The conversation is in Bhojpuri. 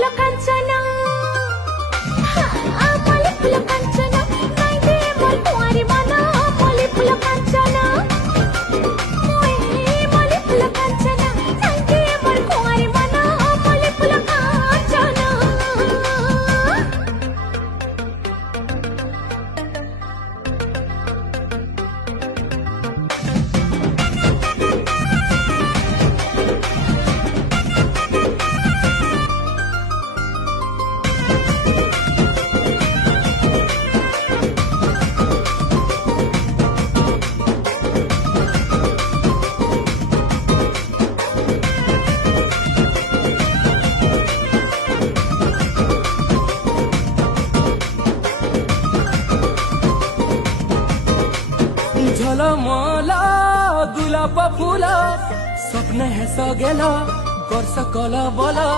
फुल कांचना मल्ली फुल कांचना नाही दे मोर कुंवारी मना मल्ली फुल कांचना मल्ली फुल कांचना नाही दे मोर कुंवारी मना मल्ली फुल कांचना झलमला गुलाब फुला स्वप्न हेस गेला वर्ष कल बला